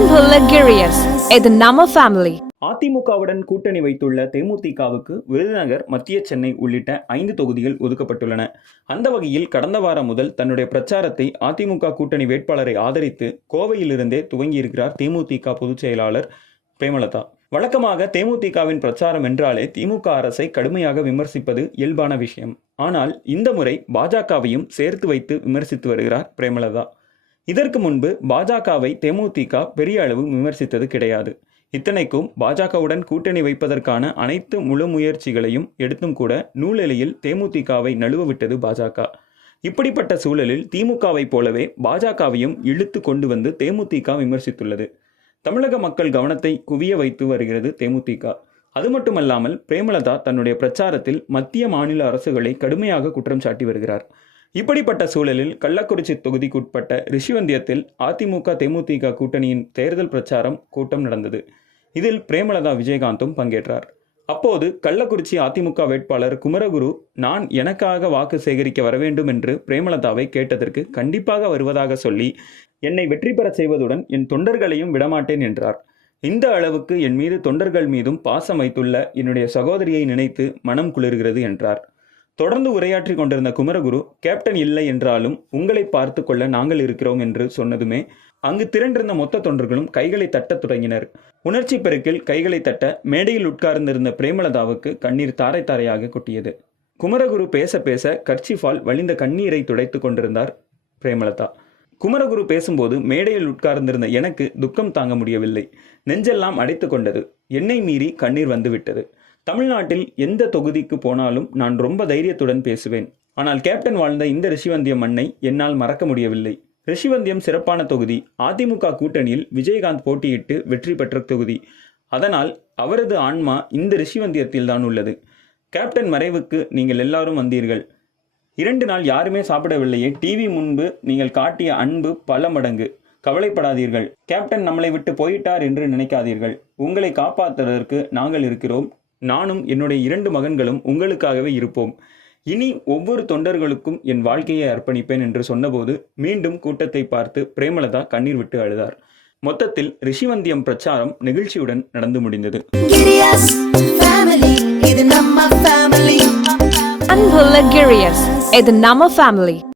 அன்புள்ள கிரியஸ் இது நம்ம ஃபேமிலி. அதிமுகவுடன் கூட்டணி வைத்துள்ள தேமுதிகவுக்கு விருதுநகர், மத்திய சென்னை உள்ளிட்ட 5 தொகுதிகள் ஒதுக்கப்பட்டுள்ளன. அந்த வகையில் கடந்த வாரம் முதல் தன்னுடைய பிரச்சாரத்தை அதிமுக கூட்டணி வேட்பாளரை ஆதரித்து கோவையிலிருந்தே துவங்கியிருக்கிறார் தேமுதிக பொதுச் செயலாளர் பிரேமலதா. வழக்கமாக தேமுதிகவின் பிரச்சாரம் என்றாலே திமுக அரசை கடுமையாக விமர்சிப்பது இயல்பான விஷயம். ஆனால் இந்த முறை பாஜகவையும் சேர்த்து வைத்து விமர்சித்து வருகிறார் பிரேமலதா. இதற்கு முன்பு பாஜகவை தேமுதிக பெரிய அளவு விமர்சித்தது கிடையாது. இத்தனைக்கும் பாஜகவுடன் கூட்டணி வைப்பதற்கான அனைத்து முழு முயற்சிகளையும் எடுத்தும் கூட நூலிலையில் தேமுதிகவை நழுவ விட்டது பாஜக. இப்படிப்பட்ட சூழலில் திமுகவை போலவே பாஜகவையும் இழுத்து கொண்டு வந்து தேமுதிக விமர்சித்துள்ளது. தமிழக மக்கள் கவனத்தை குவிய வைத்து வருகிறது தேமுதிக. அது மட்டுமல்லாமல் பிரேமலதா தன்னுடைய பிரச்சாரத்தில் மத்திய மாநில அரசுகளை கடுமையாக குற்றம் சாட்டி வருகிறார். இப்படிப்பட்ட சூழலில் கள்ளக்குறிச்சி தொகுதிக்குட்பட்ட ரிஷிவந்தியத்தில் அதிமுக தேமுதிக கூட்டணியின் தேர்தல் பிரச்சாரம் கூட்டம் நடந்தது. இதில் பிரேமலதா விஜயகாந்தும் பங்கேற்றார். அப்போது கள்ளக்குறிச்சி அதிமுக வேட்பாளர் குமரகுரு, நான் எனக்காக வாக்கு சேகரிக்க வரவேண்டும் என்று பிரேமலதாவை கேட்டதற்கு கண்டிப்பாக வருவதாக சொல்லி என்னை வெற்றி பெற செய்வதுடன் என் தொண்டர்களையும் விடமாட்டேன் என்றார். இந்த அளவுக்கு என் மீது தொண்டர்கள் மீதும் பாசம் வைத்துள்ள என்னுடைய சகோதரியை நினைத்து மனம் குளிர்கிறது என்றார். தொடர்ந்து உரையாற்றி கொண்டிருந்த குமரகுரு, கேப்டன் இல்லை என்றாலும் உங்களை பார்த்து கொள்ள நாங்கள் இருக்கிறோம் என்று சொன்னதுமே அங்கு திரண்டிருந்த மொத்த தொண்டர்களும் கைகளை தட்டத் தொடங்கினர். உணர்ச்சி பெருக்கில் கைகளை தட்ட மேடையில் உட்கார்ந்திருந்த பிரேமலதாவுக்கு கண்ணீர் தாரை தாரையாக கொட்டியது. குமரகுரு பேச பேச கர்ச்சிஃபால் வழிந்த கண்ணீரை துடைத்து கொண்டிருந்தார் பிரேமலதா. குமரகுரு பேசும்போது மேடையில் உட்கார்ந்திருந்த எனக்கு துக்கம் தாங்க முடியவில்லை. நெஞ்செல்லாம் அடைத்து கொண்டது. என்னை மீறி கண்ணீர் வந்துவிட்டது. தமிழ்நாட்டில் எந்த தொகுதிக்கு போனாலும் நான் ரொம்ப தைரியத்துடன் பேசுவேன். ஆனால் கேப்டன் வாழ்ந்த இந்த ரிஷிவந்தியம் மண்ணை என்னால் மறக்க முடியவில்லை. ரிஷிவந்தியம் சிறப்பான தொகுதி. அதிமுக கூட்டணியில் விஜயகாந்த் போட்டியிட்டு வெற்றி பெற்ற தொகுதி. அதனால் அவரது ஆன்மா இந்த ரிஷிவந்தியத்தில் தான் உள்ளது. கேப்டன் மறைவுக்கு நீங்கள் எல்லாரும் வந்தீர்கள். 2 நாள் யாருமே சாப்பிடவில்லையே. டிவி முன்பு நீங்கள் காட்டிய அன்பு பல மடங்கு. கவலைப்படாதீர்கள். கேப்டன் நம்மளை விட்டு போயிட்டார் என்று நினைக்காதீர்கள். உங்களை காப்பாற்றுவதற்கு நாங்கள் இருக்கிறோம். நானும் என்னுடைய 2 மகன்களும் உங்களுக்காகவே இருப்போம். இனி ஒவ்வொரு தொண்டர்களுக்கும் என் வாழ்க்கையை அர்ப்பணிப்பேன் என்று சொன்னபோது மீண்டும் கூட்டத்தை பார்த்து பிரேமலதா கண்ணீர் விட்டு அழுதார். மொத்தத்தில் ரிஷிவந்தியம் பிரச்சாரம் நிகழ்ச்சியுடன் நடந்து முடிந்தது. அன்புள்ள கிரியஸ் இது நம்ம ஃபேமிலி.